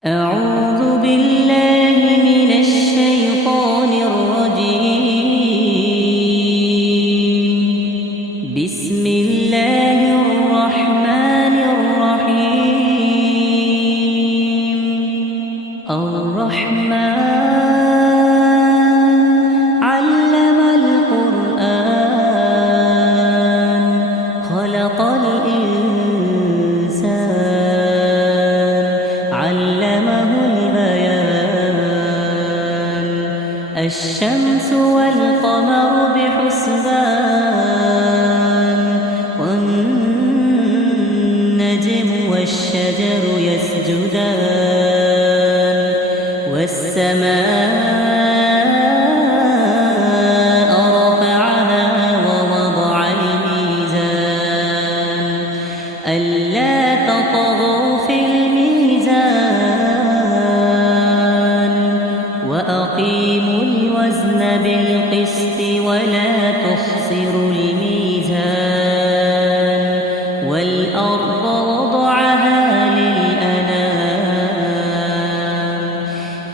أعوذ بالله من الشيطان الرجيم. بسم الله الرحمن الرحيم. الرحمن علم القرآن خلق الإنسان علمه البيان. الشمس والقمر بحسبان والنجم والشجر يسجدان والسماء رفعها ووضع الميزان ألا تطغوا في الميزان وأقيموا الوزن بالقسط ولا تخسروا الميزان والأرض وضعها للأنام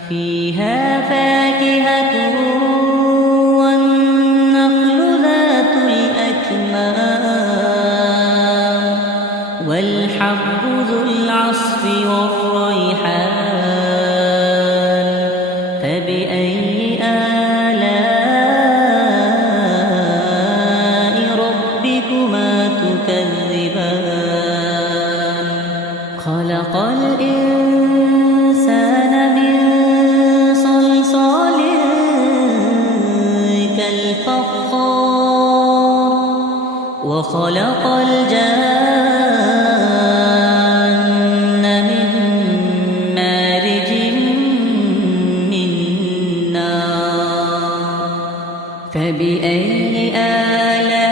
فيها فاكهة والنخل ذات الأكمام والحب ذو العصف والريحان فبأي آلاء ربكما تكذبان. خلق الإنسان من صلصال كالفخار وخلق الجان من مارج من نار فبأي آلاء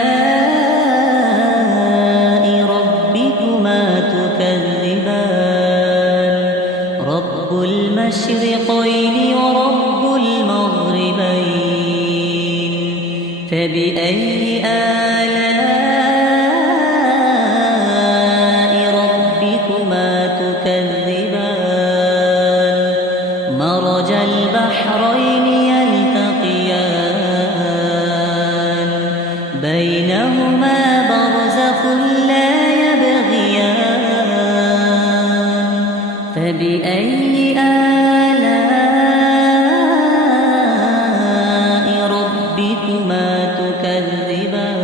ربكما تكذبان. رب المشرقين ورب المغربين فبأي آلاء ربكما تكذبان. مرج البحرين يلتقيان بينهما برزخ لا يبغيان فبأي آلاء ربكما تكذبان.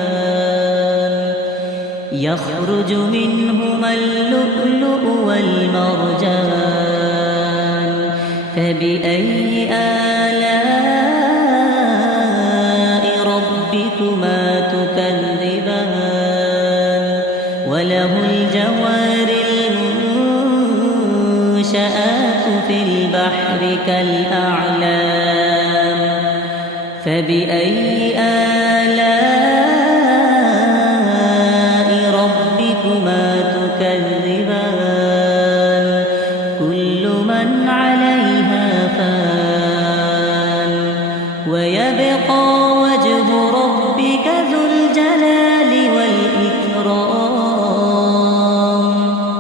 يخرج منهما اللؤلؤ والمرجان فبأي آلاء ربكما تكذبان. وله الجوار المنشآت في البحر كالأعلام فبأي آلاء ربكما تكذبان. كل من عليها فان ويبقى وجه ربك ذو الجلال والإكرام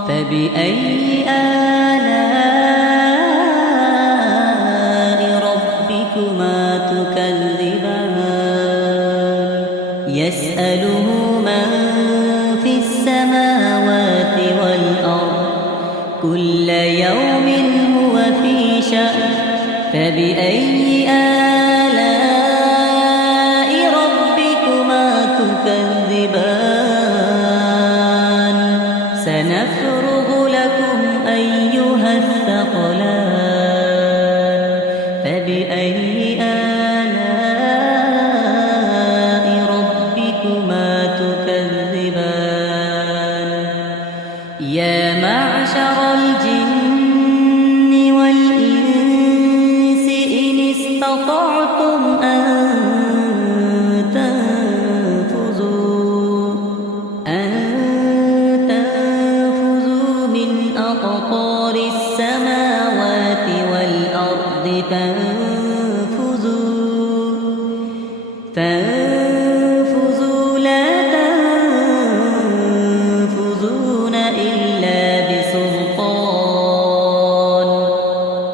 فبأي آلاء ربكما تكذبان. يسأله من في السماوات والأرض كل يوم هو في شأن فبأي آلاء ربكما تكذبان. سنفرغ لكم أيها الثقلان فبأي آلاء ربكما تكذبان. يا معشر الجن والإنس إن استطعتم أن تنفذوا من أقطار السماوات والأرض فانفذوا لا تنفذون إلا بسلطان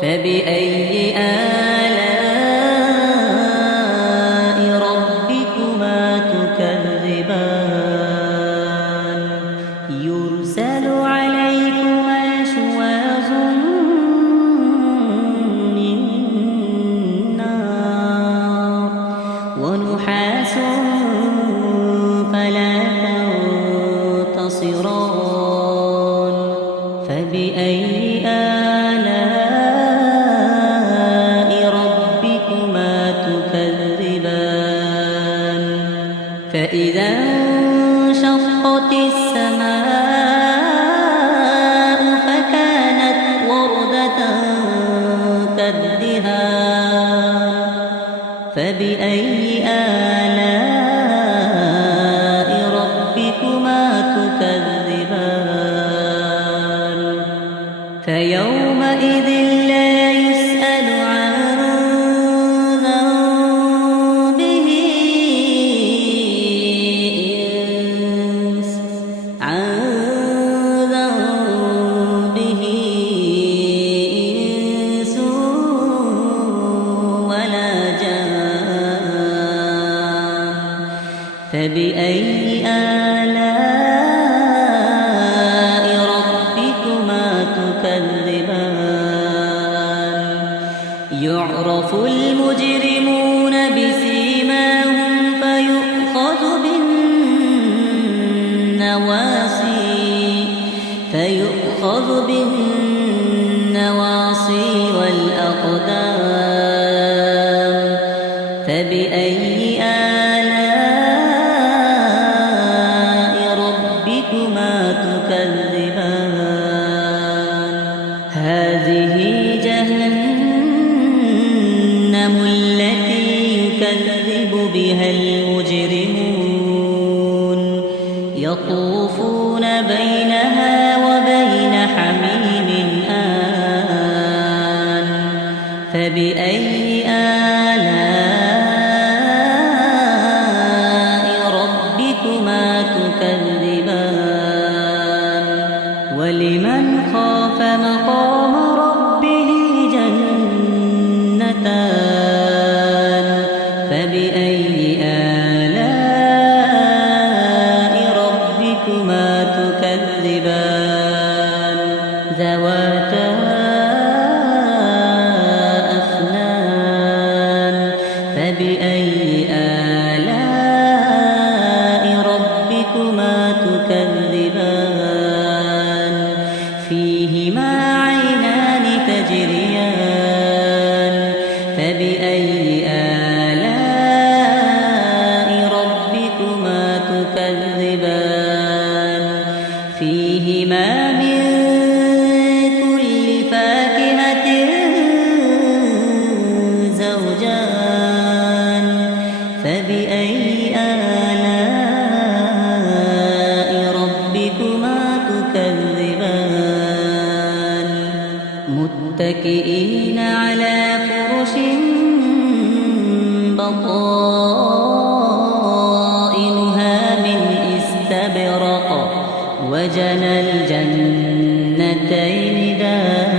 فبأي آلاء ربكما تكذبان يرسل عليكما شواظ من نار ونحاس فلا تنتصران فبأي آلاء ربكما تكذبان فإذا انشقت السماء فكانت وردة كالدهان فبأي آلاء ربكما تكذبان فيومئذ لا يسأل عن ذنبه إنس ولا جان فبأي آلاء ربكما تكذبان يعرف المجرمون بسيماهم فيؤخذ بالنواصي والأقدام فبأي آلاء ربكما تكذبان هذه جهنم التي يكذب بها المجرمون يطوفون بينها وبين حميم آن فبأي آلاء ربكما تكذبان ولمن خاف مقام ربه جنتان فبأي آلاء ربكما تكذبان ذواتا أفنان فبأي آلاء ربكما تكذبان فيهما عينان تجريان فبأي آلاء ربكما تكذبان فيهما من كل فاكهة زوجان فبأي آلاء ربكما تكذبان متكئين على فرش بطائنها من استبرق وجنى الجنتين دان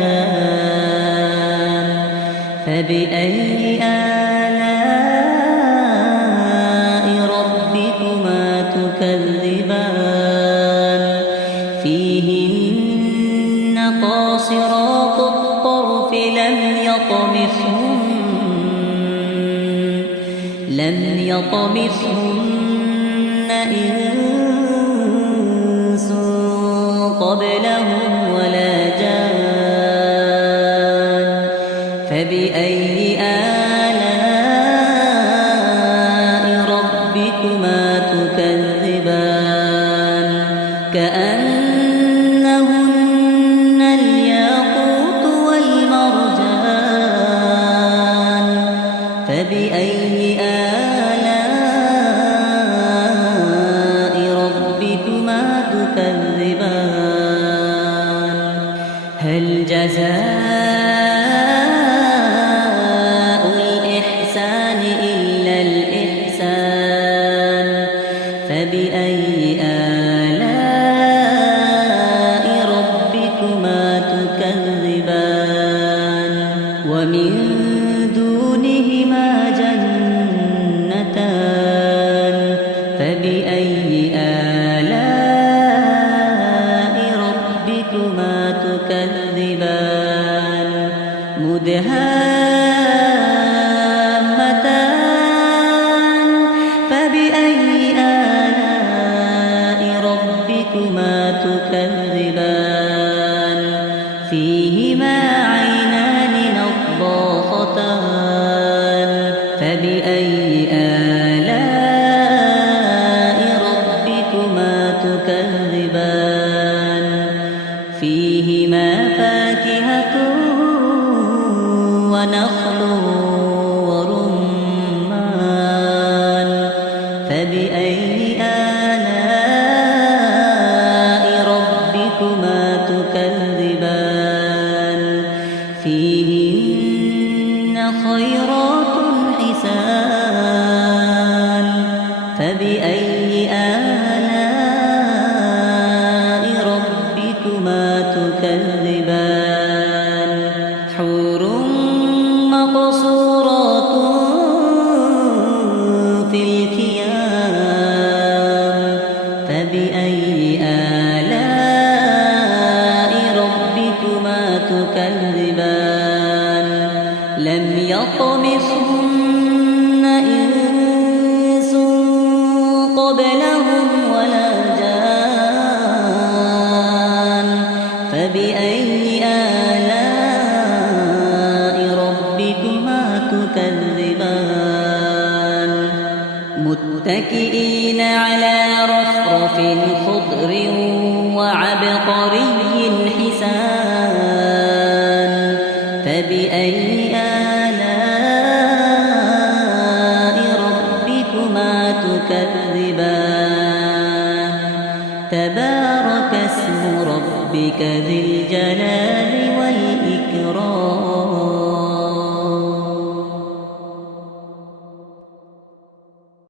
فبأي آلاء ربكما تكذبان فيهن قاصرات الطرف لم يطمثهن إنس قبلهم ولا جان فبأي آلاء ربكما تكذبان كأنهن الياقوت والمرجان فبأي آلاء ربكما تكذبان هل جزاء الإحسان إلا الإحسان فبأي آلاء ربكما تكذبان ومن دونهما جنتان فبأي آلاء ربكما تكذبان مدهامتان فبأي آلاء ربكما تكذبان فيهما عينان نضاختان فبأي آلاء ربكما تكذبان فيهما فاكهة ونخل ورمان فبأي آلاء ربكما تكذبان فيهن خيرات حسان فبأي آلاء ربكما تكذبان حور مقصورات في الخيام فبأي آلاء ربكما تكذبان لم يطمثهن إنس قبلهم ولا جان فبأي آلاء ربكما تكذبان متكئين على رفرف خضر وعبقري حسان فبأي آلاء ربكما تكذبان تبارك اسم ربك ذي الجلال والإكرام